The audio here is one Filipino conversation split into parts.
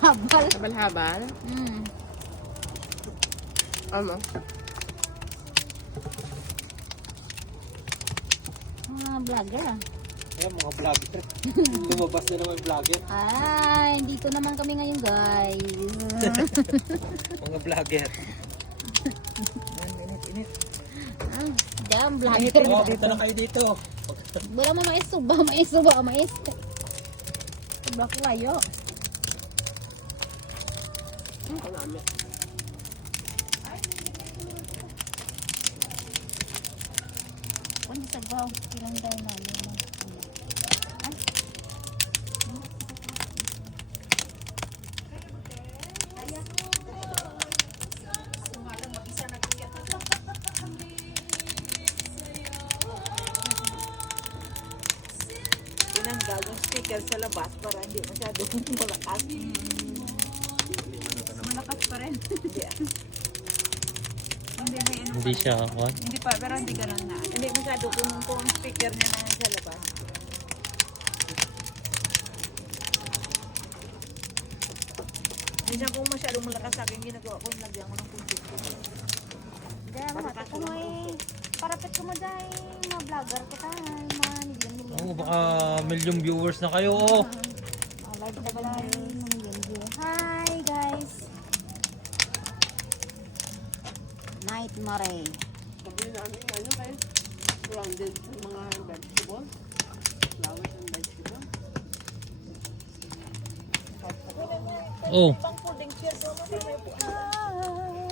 Habal-habal. Habal-habal? Ano? Mga vlogger ah. Ayan, mga vlogger. Lumabas na naman vlogger. Ay, dito naman kami ngayon guys. Mga vlogger. Init. Diyan, vlogger. Oh, dito na kayo dito. Wala mo mais, suba. Suba ko kayo. Marami. Kung sa gaw, ilang daw na yun. Tinanggal yung speaker sa labas para hindi masyadong malakas. Malakas pa rin. Hindi siya, what? Hindi pa, pero hindi ganun na. Hindi masyado kung speaker niya na sa labas. Minsan kung masyadong malakas sa akin, ginagawa ko yung lagyan ko ng kuntik. Diyan, mga ko mo eh. Parapit ko mo dyan, mga vlogger kita. Mga million. Oo, baka million viewers na kayo, oh. Live na ba lang million. Hi guys. Night Mare. Sabi namin, ano kayo? Surrounded sa mga vegetables. Flowers and vegetables. Oh.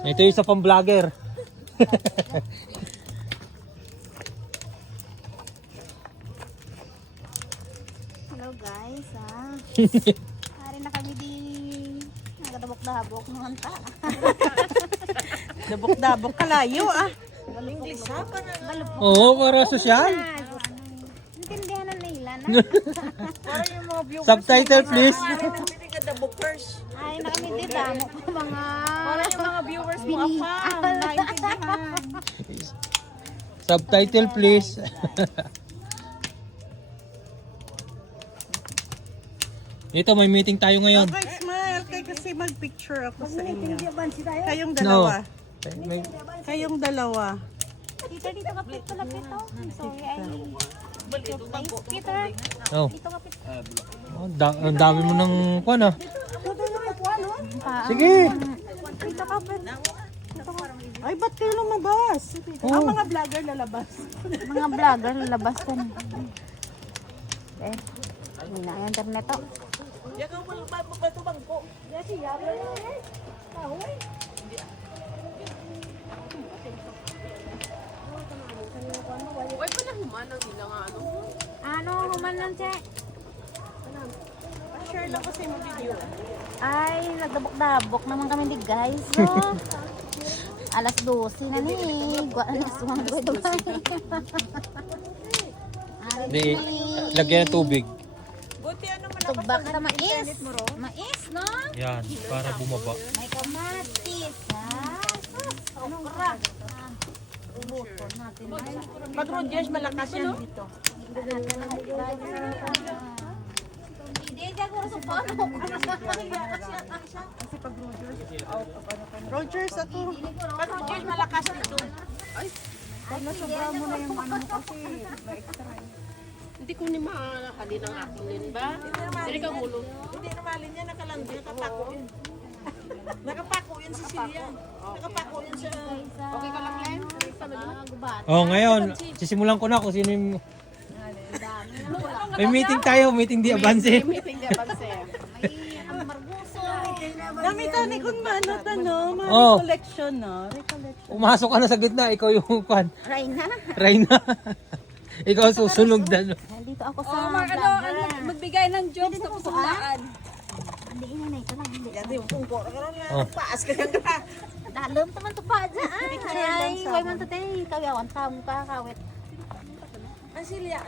Ito yung isa pang vlogger. Hello guys, hari na kami di nagadabok-dabok ng hanta. Dabok-dabok kalayo ah. English ha? Oo, para sosyal. Intindihan na nila na. Para yung mga viewers. Subtitle please. Dabokers. Ay, na kami di damo ko mga Para yung mga viewers mo afam. Naintindihan. Subtitle please. Ito, may meeting tayo ngayon. Okay, smile. Kaya kasi mag-picture ako sa inyo. Kayong dalawa. May, Kayong dalawa. Peter, dito ka pito lapit oh. I'm sorry, Peter, oh. dito ka pito. Ang dami mo ng kwan ah. Sige. Dito ka pito. Ay, ba't kayo lumabas? Ang mga vlogger lalabas. Mga vlogger lalabas ka na. Eh, hindi na yung internet oh. Yan ang walang bato bangko. Yan siya. Uy, pa na human ang ilang ano. Ano, human lang siya. Share lang kasi mo video. Ay, nagdabok-dabok naman kami di guys. So, alas 12 na ni. Alas 1 ko doon. Di, lagyan ng tubig. Buti ano man ako Tubak sa mais. Mais, no? Yan, para bumaba. May kamatis, ha? Okra. Ubuto natin. Pag Rogers malakas yan dito. Hindi, siguro sa pano. Kasi pag Rogers ako. Pag Rogers malakas dito. Ay, pag nasobra mo na yung ano mo kasi may extra. Hindi ko ni makakali ng akin din ba? Hindi ka gulo. Hindi namalin niya nakalandi, nakapako yun. Nakapako yun si Celia. Nakapako yun sa... Okay ka lang, Len? Oh, ngayon, sisimulan ko na kung sino yung... May meeting tayo, meeting di abanse. Meeting di abanse. Gamita ni kung mano tano, mga Oh. recollection no? Recollection. Umasok ka na sa gitna, ikaw yung kwan. Raina. Reyna. Ikaw susunog na. Nandito ako sa vlogger. Magbigay ng jokes sa pusulaan. Hindi na ito lang. Hindi. Yan yung kung ko ka Oh. paas ka lang ka. Dalom taman to pa dyan. Ay, why man to tayo. Kawiyawan tam ka kawit. Ang Celia,